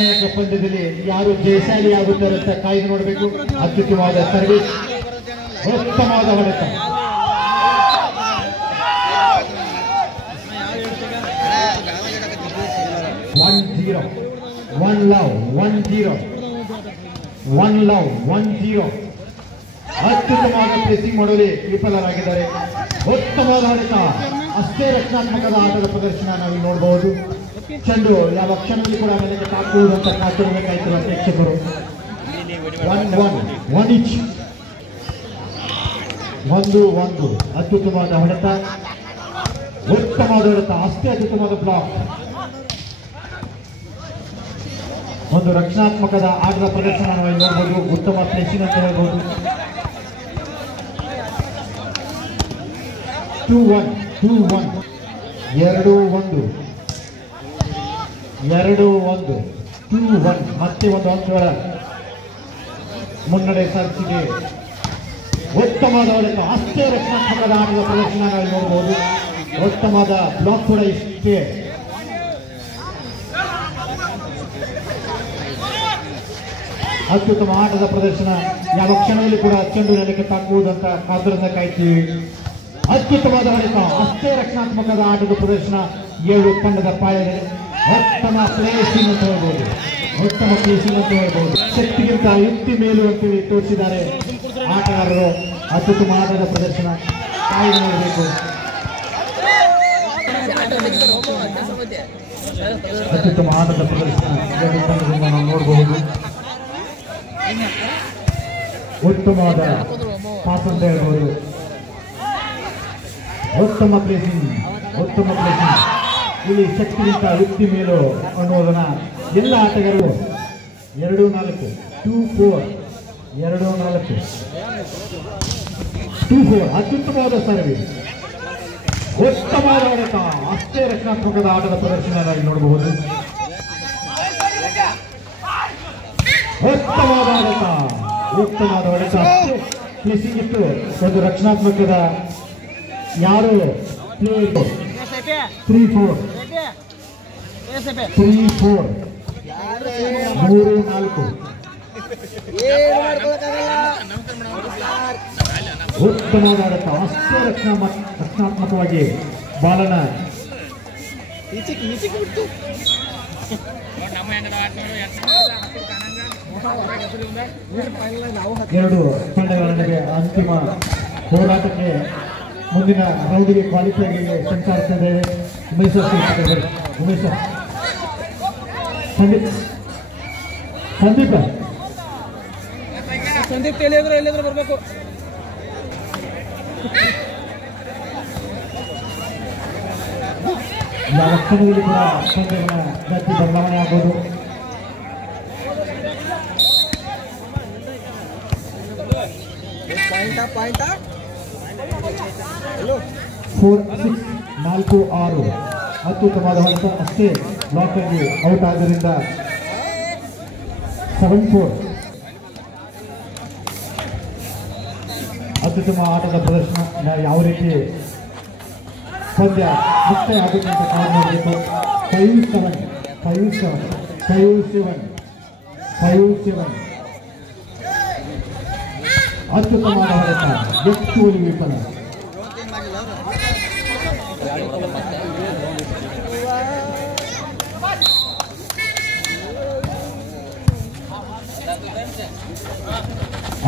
ಪಂದ್ಯದಲ್ಲಿ ಯಾರು ಜಯಶಾಲಿ ಆಗುತ್ತಾರೆ ಅಂತ ಕಾಯ್ದು ನೋಡಬೇಕು. ಅತ್ಯುತ್ತಮವಾದ ಸರ್ವಿಸ್, ಉತ್ತಮವಾದ ಹೊಡೆತ. ಒನ್ ಲವ್ ಅತ್ಯುತ್ತಮವಾದ ಪ್ಲೇಸಿಂಗ್ ಮಾಡುವಲ್ಲಿ ವಿಫಲರಾಗಿದ್ದಾರೆ. ಉತ್ತಮವಾದ ಹೊಡೆತ, ಅಷ್ಟೇ ರಕ್ಷಣಾತ್ಮಕದ ಆಟದ ಪ್ರದರ್ಶನ ನಾವು ನೋಡಬಹುದು. ಚೆಂಡು ಯಾವ ಕ್ಷಣದಲ್ಲಿ ಕೂಡ ನನಗೆ ತಾಕುವುದಂತ ಕಾತಿರಬೇಕಾಯ್ತು ಪ್ರೇಕ್ಷಕರು. 1-1 ಅತ್ಯುತ್ತಮವಾದ ಹೊಡೆತ, ಉತ್ತಮವಾದ ಹೊಡೆತ, ಅಷ್ಟೇ ಅತ್ಯುತ್ತಮವಾದ ಬ್ಲಾಕ್. ಒಂದು ರಕ್ಷಣಾತ್ಮಕದ ಆಟದ ಪ್ರದರ್ಶನ ನಾವು ನೋಡಬಹುದು. ಉತ್ತಮ ಪ್ಲೇಸಿಂಗ್ ಅಂತ ಹೇಳ್ಬಹುದು. 2-1 2-1 ಮತ್ತೆ ಒಂದು ಅಂಕಗಳ ಮುನ್ನಡೆ ಸಾಧಿಸಿದೆ. ಉತ್ತಮವಾದ ಹೊಡೆತ, ಅಷ್ಟೇ ರಕ್ಷಣಾತ್ಮಕದ ಆಟದ ಪ್ರದರ್ಶನ ನಾವು ನೋಡಬಹುದು. ಉತ್ತಮವಾದ ಬ್ಲಾಕ್ ಕೂಡ ಇಷ್ಟೇ. ಅತ್ಯುತ್ತಮ ಆಟದ ಪ್ರದರ್ಶನ. ಯಾವ ಕ್ಷಣದಲ್ಲಿ ಕೂಡ ಚೆಂಡು ನೆಲಕ್ಕೆ ತಾಕುವುದಂತ ಕಾತುರದಿಂದ ಕಾಯ್ತೀವಿ. ಅತ್ಯುತ್ತಮವಾದ ಹೊಡೆತ, ಅಷ್ಟೇ ರಕ್ಷಣಾತ್ಮಕದ ಆಟದ ಪ್ರದರ್ಶನ. 7 ತಂಡದ ಪಾಯದಲ್ಲಿ ಉತ್ತಮ ಪ್ಲೇಸಿಂಗ್ ಅಂತ ಹೇಳ್ಬಹುದು. ಶಕ್ತಿಗಿಂತ ಯುಕ್ತಿ ಮೇಲು ಅಂತೇಳಿ ತೋರಿಸಿದ್ದಾರೆ ಆಟಗಾರರು. ಅತ್ಯುತ್ತಮ ಆಟದ ಪ್ರದರ್ಶನ ಕಾಯ್ದು ನೋಡಬೇಕು. ಅತ್ಯುತ್ತಮ ಆಟದ ಪ್ರದರ್ಶನ 2 ತಂಡದಿಂದ ನಾವು ನೋಡಬಹುದು. ಉತ್ತಮವಾದ ಪಾಸ್ ಅಂತ ಹೇಳ್ಬೋದು. ಉತ್ತಮ ಪ್ಲೇಸಿಂಗ್. ಇಲ್ಲಿ ಶಕ್ತಿಗಿಂತ ಯುಕ್ತಿ ಮೇಲು ಅನ್ನೋದನ್ನ ಎಲ್ಲ ಆಟಗಾರರು 2-4 ಅತ್ಯುತ್ತಮವಾದ ಸರ್ವಿಸ್, ಉತ್ತಮವಾದ ಹೊಡೆತ, ಅಷ್ಟೇ ರಕ್ಷಣಾತ್ಮಕದ ಆಟದ ಪ್ರದರ್ಶನ ನಾವು ನೋಡಬಹುದು. ಉತ್ತಮವಾದ ಹೊಡೆತ, ಅಷ್ಟೇ ಪ್ಲೇಸಿಂಗ್ ಇತ್ತು. ಒಂದು ರಕ್ಷಣಾತ್ಮಕದ ಯಾರು ಪ್ಲೇ 3-4 3-4 ಉತ್ತಮವಾದ ಹೊಡೆತ, ಅಷ್ಟೇ ರಕ್ಷಣಾತ್ಮಕವಾಗಿ ಬಾಲನ 2 ತಂಡಗಳ ನಡುವೆ ಅಂತಿಮ ಹೋರಾಟಕ್ಕೆ ಮುಂದಿನ ರೌಂಡಿಗೆ ಕ್ವಾಲಿಫೈಗೆ ಸಂಚರಿಸಿದ್ದೇವೆ. ಉಮೇಶ್ ಸಂದೀಪ್ ಎಲ್ಲಿಯಾದ್ರೂ ಬರಬೇಕು. ಯಾವ ಕ್ಷಣದಲ್ಲಿ ಕೂಡ ಪಂದ್ಯಗಳ ಗತಿ ಬದಲಾವಣೆ ಆಗೋದು. ಪಾಯಿಂಟ್ 4-6 ಅತ್ಯುತ್ತಮವಾದ ಹೊಡೆತ, ಅಷ್ಟೇ ಬ್ಲಾಕ್ ಆಗಿ ಔಟ್ ಆದ್ದರಿಂದ 7-4 ಅತ್ಯುತ್ತಮ ಆಟದ ಪ್ರದರ್ಶನ. ಯಾವ ರೀತಿ ಪಂದ್ಯ ಮುಕ್ತಾಯ ಆಗುತ್ತೆ ಅಂತ ಕಾದು ಮಾಡಬೇಕು. 5-7 ಅತ್ಯುತ್ತಮವಾದ ಹೊಡೆತ, ಎತ್ತುವಲ್ಲಿ ವಿಫಲ.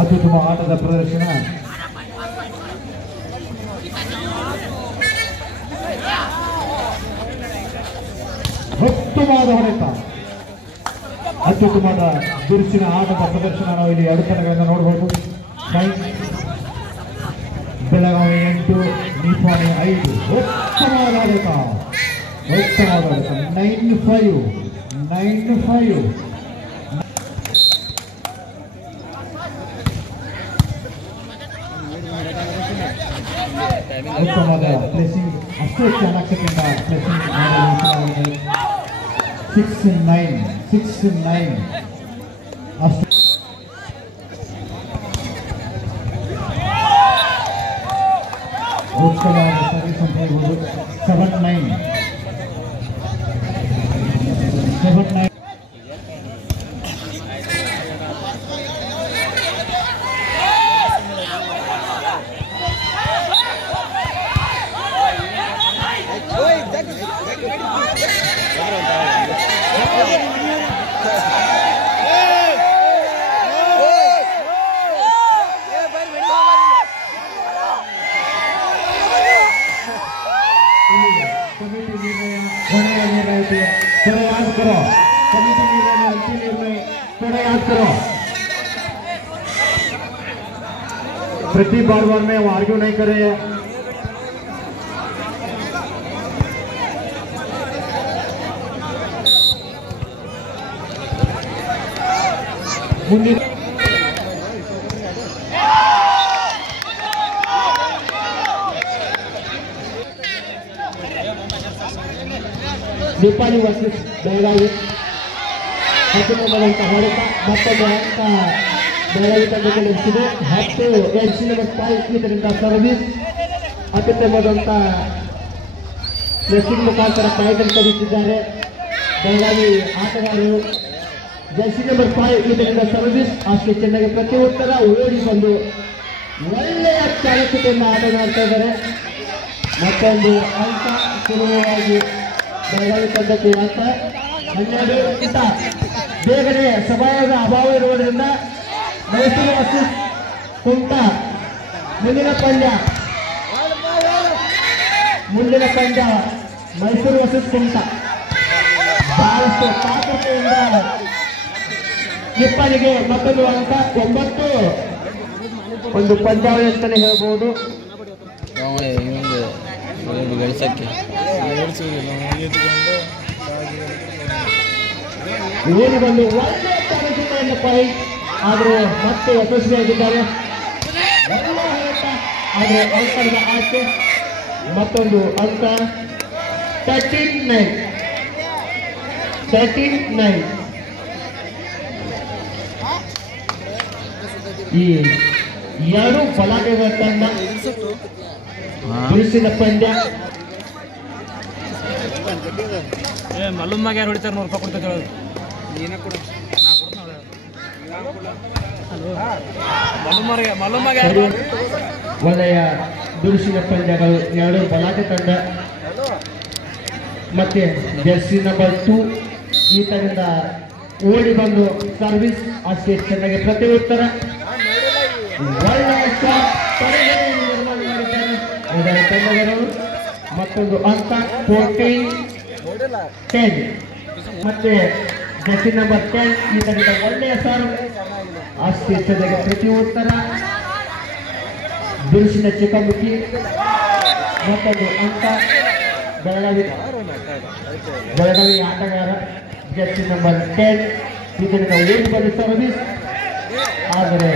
ಅತ್ಯುತ್ತಮ ಆಟದ ಪ್ರದರ್ಶನ. ಉತ್ತಮವಾದ ಹೊಡೆತ, ಅತ್ಯುತ್ತಮವಾದ ಬಿರುಸಿನ ಆಟದ ಪ್ರದರ್ಶನ ನಾವು ಇಲ್ಲಿ 2 ತಂಡಗಳಿಂದ ನೋಡಬಹುದು. ಬೆಳಗಾವಿ 8, ನಿಪಾಣಿ 5. ಉತ್ತಮವಾದ ಹೊಡೆತ, 9-5 ಉತ್ತಮವಾದ ಪ್ಲೇಸಿಂಗ್, ಅಷ್ಟೇ ಚಾಣಾಕ್ಷತೆಯಿಂದ ಪ್ಲೇಸಿಂಗ್ ಮಾಡಲು 6-9 ಅಷ್ಟು. ಉತ್ತಮವಾದ ಸರ್ವಿಸ್ ಅಂತ ಹೇಳ್ಬೋದು. 7-9 प्रति बार में वो आर्ग्यू नहीं करे। नेपाली वर्सेस बेळगावी ಹೊಡೆತ ಮತ್ತೊಂದು ಅಂತ ಬೆಳಗಾವಿ ತಂಡಕ್ಕೆ ಲಭಿಸಿದೆ 10 ಎಡ್ಸಿನ ಇದರಿಂದ ಸರ್ವಿಸ್ ಅತ್ಯುತ್ತಮವಾದಂಥ ಪ್ರೆಸ್ಸಿಂಗ್ ಮುಖಾಂತರ ಪಾಯಿಂಟ್ ತೆಗೆದಿದ್ದಾರೆ ಬೆಳಗಾವಿ ಆಟಗಾರರು. ಜರ್ಸಿ ನಂಬರ್ 5 ಇದರಿಂದ ಸರ್ವಿಸ್ ಅಷ್ಟೇ ಚೆನ್ನಾಗಿ ಪ್ರತಿ ಉತ್ತರ ಓಡಿ ಬಂದು ಒಳ್ಳೆಯ ಚಾಲಕತೆಯಿಂದ ಆಟಗಾಡ್ತಾ ಇದ್ದಾರೆ. ಮತ್ತೊಂದು ಅಂಕ ಸುಲಭವಾಗಿ ಬೆಳಗಾವಿ ತಂಡಕ್ಕೆ ಅಂತ 12 ಬೇಗನೆ ಸಮಯದ ಅಭಾವ ಇರುವುದರಿಂದ ಮೈಸೂರು ವರ್ಸಸ್ ಕುಮಟಾ ಮುಂದಿನ ಪಂದ್ಯ ಮೈಸೂರು ವರ್ಸಸ್ ಕುಮಟಾ ಬಹಳಷ್ಟು ತಾಕತೆಯಿಂದ ನಿಪ್ಪಾಣಿಗೆ ಮತ್ತೊಂದು ಅಂಕ 9 ಒಂದು ಪಂದ್ಯಾವಳಿ ಅಂತಾನೆ ಹೇಳ್ಬೋದು. ಓಡಿ ಬಂದು ಒಳ್ಳೆಯ ತರಬೇತಿಯನ್ನು ಪಾಯಿಂಟ್ ಆದರೆ ಮತ್ತೆ ಯಶಸ್ವಿಯಾಗಿದ್ದಾರೆ. ಒಳ್ಳೆಯ ಹೋರಾಟ ಆದರೆ ಅಂಕದ ಆಚೆ ಮತ್ತೊಂದು ಅಂಕ 39. ಈ ಎರಡು ಬಲಾಟಗಳ ತಂಡ ಬಿರುಸಿನ ಪಂದ್ಯ. ಮಲ್ಲುಮ್ಮಾಗ ಯಾರು ಹೊಡಿತಾರೆ ₹100 ಕೊಡ್ತಾರೆ. ಒಳ್ಳೆಯ ಬಿರುಸಿನ ಪಂದ್ಯಗಳು ಎರಡು ಬಲಾಟೆ ತಂಡ ಮತ್ತೆ ಜರ್ಸಿ ನಂಬರ್ 2 ಈತನಿಂದ ಓಡಿ ಬಂದು ಸರ್ವಿಸ್ ಅಷ್ಟೇ ಚೆನ್ನಾಗಿ ಪ್ರತಿ ಉತ್ತರ ಒಳ್ಳೆಯ ನಿರ್ಮಾಣ ಮಾಡಿದ್ದಾರೆ ತಂಡಗಳು. ಮತ್ತೊಂದು ಅಂಕ 14-10 ಮತ್ತೆ ಜರ್ಸಿ ನಂಬರ್ 10 ಈತನಿಂದ ಒಳ್ಳೆಯ ಸರ್ವ್ ಅಷ್ಟೇ ಚೆನ್ನಾಗಿ ಪ್ರತಿ ಉತ್ತರ ಬಿರುಸಿನ ಚಿಕ್ಕಮುಖಿ. ಮತ್ತೊಂದು ಅಂಕ ಬೆಳಗಾವಿ ಆಟಗಾರ ಜರ್ಸಿ ನಂಬರ್ 10 ಇದರಿಂದ ಓಡಿ ಬಂದು ಸರ್ವಿಸ್ ಆದರೆ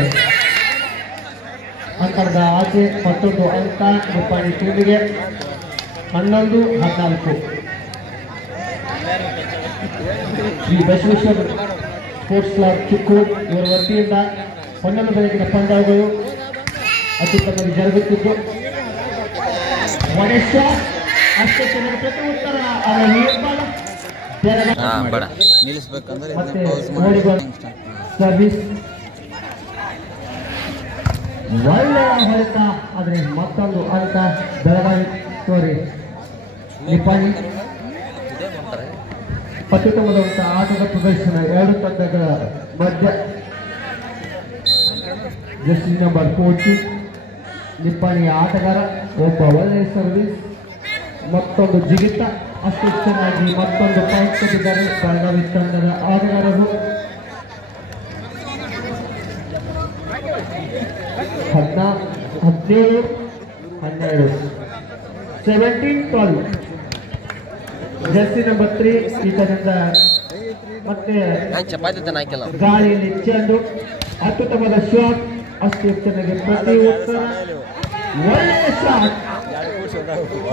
ಅಂಕದ ಆಚೆ. ಮತ್ತೊಂದು ಅಂಕ ನಿಪ್ಪಾಣಿ ಟೀಮಿಗೆ 11-14. ಶ್ರೀ ಬಸವೇಶ್ವರ ಸ್ಪೋರ್ಟ್ಸ್ ಕ್ಲಬ್ ಚಿಕ್ಕೂರು ಇವರ ವತಿಯಿಂದ 11 ಬೆಳಗಿನ ಪಂದ್ಯಗಳು ಅತ್ಯುತ್ತಮವಾಗಿ ಜರುಗುತ್ತಿದ್ದು ಅಷ್ಟೇ ಚೆನ್ನಾಗಿ ಪ್ರತಿ ಉತ್ತರ ಮತ್ತೆ ಸರ್ವಿಸ್ ಒಳ್ಳೆಯ ಹೊಡೆತ ಆದರೆ ಮತ್ತೊಂದು ಅಂಕ ಬೆಳಗಾವಿ ನಿಪ್ಪಾಣಿ. ಅತ್ಯುತ್ತಮವಾದಂಥ ಆಟದ ಪ್ರದರ್ಶನ ಎರಡು ತಂಡಗಳ ಮಧ್ಯ. ಜರ್ಸಿ ನಂಬರ್ 14 ನಿಪ್ಪಾಣಿಯ ಆಟಗಾರ ಒಬ್ಬ ಒಳ್ಳೆಯ ಸರ್ವಿಸ್ ಮತ್ತೊಂದು ಜಿಗಿತ ಅಷ್ಟು ಚೆನ್ನಾಗಿ ಮತ್ತೊಂದು ಪಾಯಿಂಟ್ ಕೊಟ್ಟಿದ್ದಾರೆ ಬೆಳಗಾವಿ ತಂಡದ ಆಟಗಾರರು. 17-12 17-12 ಜರ್ಸಿ ನಂಬರ್ 3 ಈತನಿಂದ ಮತ್ತೆ ಗಾಳಿಯಲ್ಲಿ ಚೆಂಡು ಅತ್ಯುತ್ತಮವಾದ ಶಾಟ್ ಅಷ್ಟು ಚೆನ್ನಾಗಿ ಪ್ರತಿ ಉತ್ತರ ಒಳ್ಳೆಯ ಶಾಟ್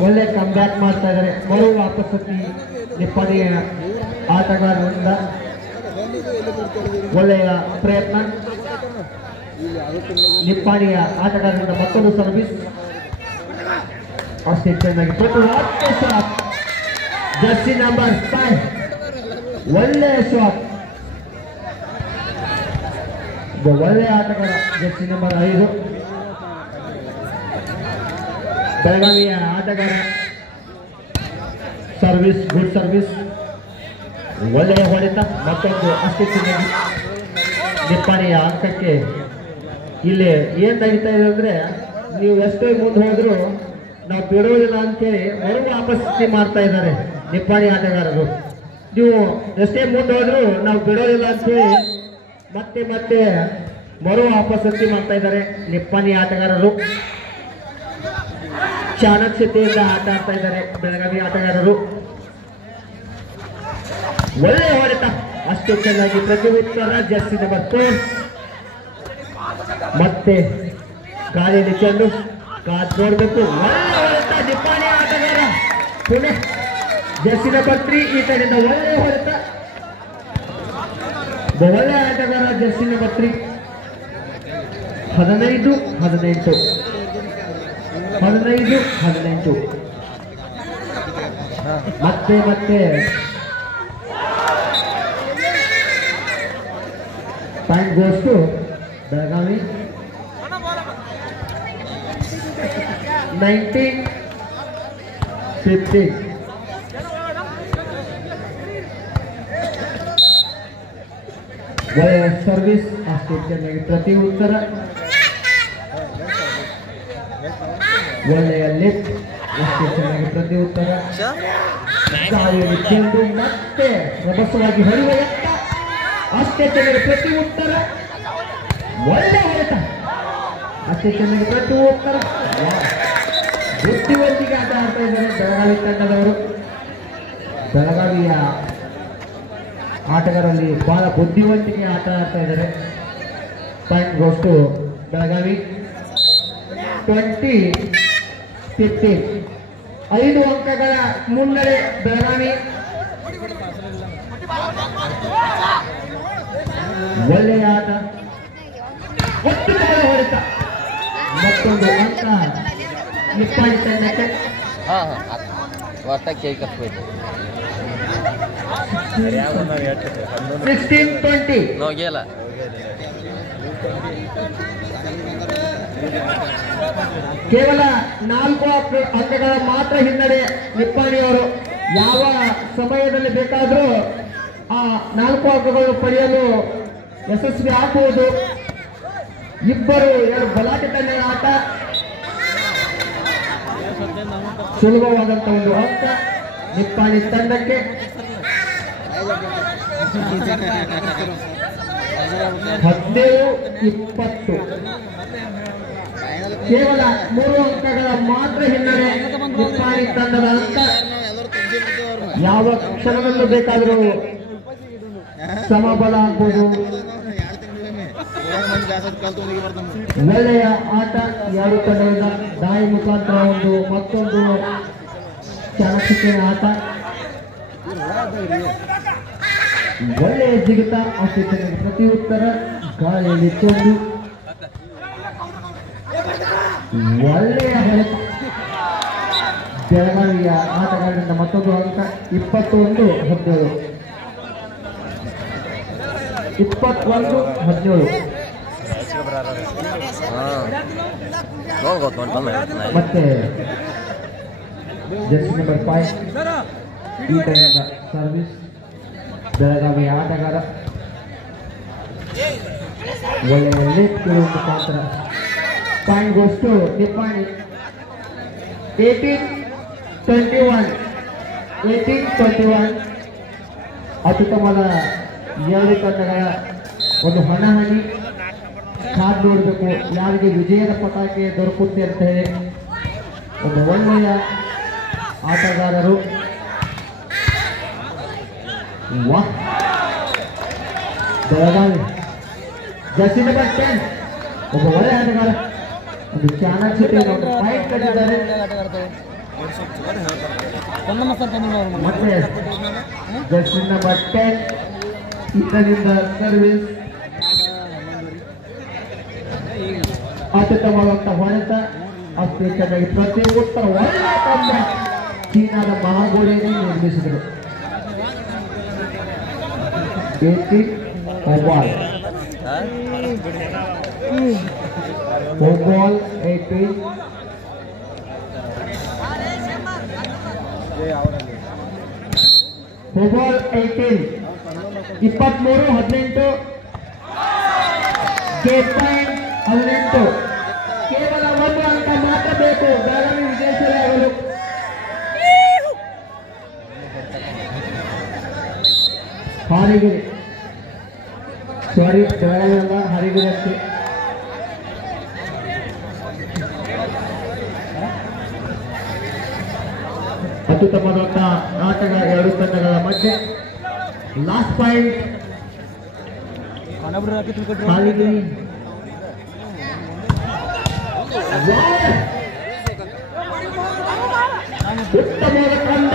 ಒಳ್ಳೆ ಕಮ್ ಬ್ಯಾಕ್ ಮಾಡ್ತಾ ಇದ್ದಾರೆ. ಮರು ವಾಪಸ್ಸತಿ ನಿಪ್ಪಾಣಿಯ ಆಟಗಾರರಿಂದ ಒಳ್ಳೆಯ ಪ್ರಯತ್ನ. ನಿಪ್ಪಾಣಿಯ ಆಟಗಾರರಿಂದ ಮತ್ತೊಂದು ಸರ್ವಿಸ್ ಅಷ್ಟೇ ಚೆನ್ನಾಗಿ ಪ್ರತಿ ಶಾಟ್. ಜರ್ಸಿ ನಂಬರ್ 5 ಒಳ್ಳೆಯ ಶಾಟ್ ಒಳ್ಳೆಯ ಆಟಗಾರ ಜರ್ಸಿ ನಂಬರ್ 5 ಬೆಳಗಾವಿಯ ಆಟಗಾರ ಸರ್ವಿಸ್ ಗುಡ್ ಸರ್ವಿಸ್ ಒಳ್ಳೆಯ ಹೊಡೆತ ಮತ್ತೊಂದು ಅಷ್ಟೇ ಚೆನ್ನಾಗಿ ನಿಪ್ಪಾಣಿಯ ಅಂಕಕ್ಕೆ. ಇಲ್ಲಿ ಏನ್ ನಡೀತಾ ಇದೆ ಅಂದ್ರೆ ನೀವು ಎಷ್ಟೇ ಮುಂದೆ ಹೋದ್ರು ನಾವು ಬಿಡೋದಿಲ್ಲ ಅಂತೇಳಿ ಮರು ವಾಪಸ್ ಮಾಡ್ತಾ ಇದ್ದಾರೆ ನಿಪ್ಪಾಣಿ ಆಟಗಾರರು. ನೀವು ಎಷ್ಟೇ ಮುಂದೆ ಹೋದ್ರು ನಾವು ಬಿಡೋದಿಲ್ಲ ಅಂತೇಳಿ ಮತ್ತೆ ಮರು ವಾಪಸತ್ತಿ ಮಾಡ್ತಾ ಇದ್ದಾರೆ ನಿಪ್ಪಾಣಿ ಆಟಗಾರರು. ಚಾಣಕ್ಷತೆಯಿಂದ ಆಟ ಆಡ್ತಾ ಇದ್ದಾರೆ ಬೆಳಗಾವಿ ಆಟಗಾರರು. ಒಳ್ಳೆ ಹೊಡೆತ, ಅಷ್ಟೇ ಚೆನ್ನಾಗಿ ಪ್ರತಿ ಉತ್ತರ ಜರ್ಸಿ ನಂಬರ್ 4. ಮತ್ತೆ ಗಾಳಿಯಲ್ಲಿ ಚೆಂಡು ಕಾದ್ ನೋಡ್ಬೇಕು. ಒಳ್ಳೆ ಹೊಡೆತ ನಿಪ್ಪಾಣಿ ಆಟಗಾರ ಪುಣೆ ಜರ್ಸಿ ನಂಬರ್ 3 ಈ ಕಡೆಯಿಂದ ಒಳ್ಳೆ ಹೊಡೆತ. ಒಳ್ಳೆ ಆಟಗಾರ ಜರ್ಸಿ ನಂಬರ್ 3. 15-18 ಮತ್ತೆ ಪಾಯಿಂಟ್ ಗೋಸ್ ಟು ಬೆಳಗಾವಿ. 19-15. ಒಳ್ಳೆಯ ಸರ್ವಿಸ್, ಅಷ್ಟೇ ಚೆನ್ನಾಗಿ ಪ್ರತಿ ಉತ್ತರ. ಒಳ್ಳೆಯ ಲಿಫ್ಟ್, ಅಷ್ಟೇ ಚೆನ್ನಾಗಿ ಪ್ರತಿ ಉತ್ತರ. ಗಾಳಿಯಲ್ಲಿ ಚೆಂಡು ಮತ್ತೆ ರಭಸವಾಗಿ ಹೊಡೆಯುವ ಎತ್ತ, ಅಷ್ಟೇ ಚೆನ್ನಾಗಿ ಪ್ರತಿ ಉತ್ತರ. ಒಳ್ಳೆ ಹೊಡೆತ, ಅಷ್ಟೇ ಚೆನ್ನಾಗಿ ಪ್ರತಿ ಉತ್ತರ. ಬುದ್ಧಿವಂತಿಗೆ ಆಟ ಆಡ್ತಾ ಇದ್ದಾರೆ ಬೆಳಗಾವಿ ತಂಡದವರು. ಬೆಳಗಾವಿಯ ಆಟಗಾರರಲ್ಲಿ ಬಹಳ ಬುದ್ಧಿವಂತಿಕೆ ಆಟ ಆಡ್ತಾ ಇದ್ದಾರೆ. Point goes to Belagavi. 20-15. 5 ಅಂಕಗಳ ಮುನ್ನಡೆ ಬೆಳಗಾವಿ. ಒಳ್ಳೆಯ ಆಟ, ಒತ್ತುಗಳ ಹೊಡೆತ, ಮತ್ತೊಂದು ಅಂಕ ನಿಪ್ಪಾಣಿ ತಂಡಕ್ಕೆ. 16-20. ಕೇವಲ 4 ಅಂಕಗಳ ಮಾತ್ರ ಹಿನ್ನಡೆ ನಿಪ್ಪಾಣಿಯವರು. ಯಾವ ಸಮಯದಲ್ಲಿ ಬೇಕಾದರೂ ಆ 4 ಅಂಕಗಳು ಪಡೆಯಲು ಯಶಸ್ವಿ ಆಗಬಹುದು. ಇಬ್ಬರು 2 ಬಲಾಟೆ ತಂಡಗಳ ಆಟ. ಸುಲಭವಾದಂತ ಒಂದು ಅಂಕ ನಿಪ್ಪಾಣಿ ತಂಡಕ್ಕೆ. 17-20. ಕೇವಲ 3 ಅಂಕಗಳ ಮಾತ್ರ ಹಿನ್ನಡೆ ನಿಪ್ಪಾಣಿ ತಂಡದ ಅಂಕ. ಯಾವ ಕ್ಷಣದಲ್ಲೂ ಬೇಕಾದರೂ ಸಮಬಲ ಆಗ್ಬೋದು. ಒಳ್ಳೆಯ ಆಟ 2 ತಂಡದಿಂದ ದಾಳಿ ಮುಖಾಂತರ ಮತ್ತೊಂದು ಚಾಣಕ್ಷತೆಯ ಆಟ. ಒಳ್ಳೆಯ ಜಿಗಿತ, ಅಷ್ಟೇ ಚೆನ್ನಾಗಿ ಪ್ರತಿ ಉತ್ತರ. ಗಾಳಿಯಲ್ಲಿ ಚೆಂಡು, ಒಳ್ಳೆಯ ಹೊಡೆತ. ಬೆಳಗಾವಿಯ ಆಟಗಾರರಿಂದ ಮತ್ತೊಂದು ಅಂಕ. 21-17. 21-17. ಮತ್ತೆ ಜರ್ಸಿ ನಂಬರ್ 5 ಈ ಕಡೆಯಿಂದ ಸರ್ವಿಸ್ ಬೆಳಗಾವಿ ಆಟಗಾರ. ಒಳ್ಳೆಯ ಲಿಫ್ಟ್ ಮುಖಾಂತರ ಪಾಯಿಂಟ್ ಗೋಸ್ ಟು ನಿಪ್ಪಾಣಿ. 18-21. ಅತ್ಯುತ್ತಮವಾದ 2 ತಂಡಗಳ ಒಂದು ಹಣಾಹಣಿ. ಕಾದ್ ನೋಡಬೇಕು ಯಾರಿಗೆ ವಿಜಯದ ಪತಾಕೆ ದೊರಕುತ್ತೆ ಅಂತ ಹೇಳಿ. ಒಂದು ಒಳ್ಳೆಯ ಆಟಗಾರರು. ಬೆಳಗಾವಿ ಜರ್ಸಿ ನಂಬರ್ 10 ಒಬ್ಬ ಒಳ್ಳೆಯ ಆಟಗಾರ. ಒಂದು ಚಾಣಕ್ಷತೆ ಫೈಟ್ ಕಟ್ಟಿದ್ದಾರೆ. ಮತ್ತೆ ಜರ್ಸಿ ನಂಬರ್ 10 ಇದರಿಂದ ಸರ್ವಿಸ್, ಅತ್ಯುತ್ತಮವಾದಂತ ಹೊಡೆತ, ಅಷ್ಟೇ ಚೆನ್ನಾಗಿ ಪ್ರತಿ ಉತ್ತರ. ಒಳ್ಳೆಯ ತಂಡ ಚೀನಾದ ಮಹಾಗೋಡೆಯನ್ನು ನಿರ್ಮಿಸಿದರು. 18 ಬಾಲ್ 18. ಫುಟ್ಬಾಲ್ 18. 23-18. Gate point 18. ಕೇವಲ 1 ಅಂಕ ಮಾತ್ರ ಬೇಕು ಬೆಳಗಾವಿ ವಿಜಯಶಾಲಿಯಾಗಲು. ಹಾರಿಗಿರಿ, ಸಾರಿ ಬೆಳಗಾವಿ ಅಲ್ಲ, ಹಾರಿಗಿರಿ ಅಷ್ಟೇ. ಅತ್ಯುತ್ತಮವಾದಂತಹ ಆಟಗಳ ಎರಡು ತಂಡಗಳ ಮಧ್ಯೆ ಲಾಸ್ಟ್ ಪಾಯಿಂಟ್ ಹಾಲಿಗೆ ಉತ್ತಮವಾದ ತಂಡ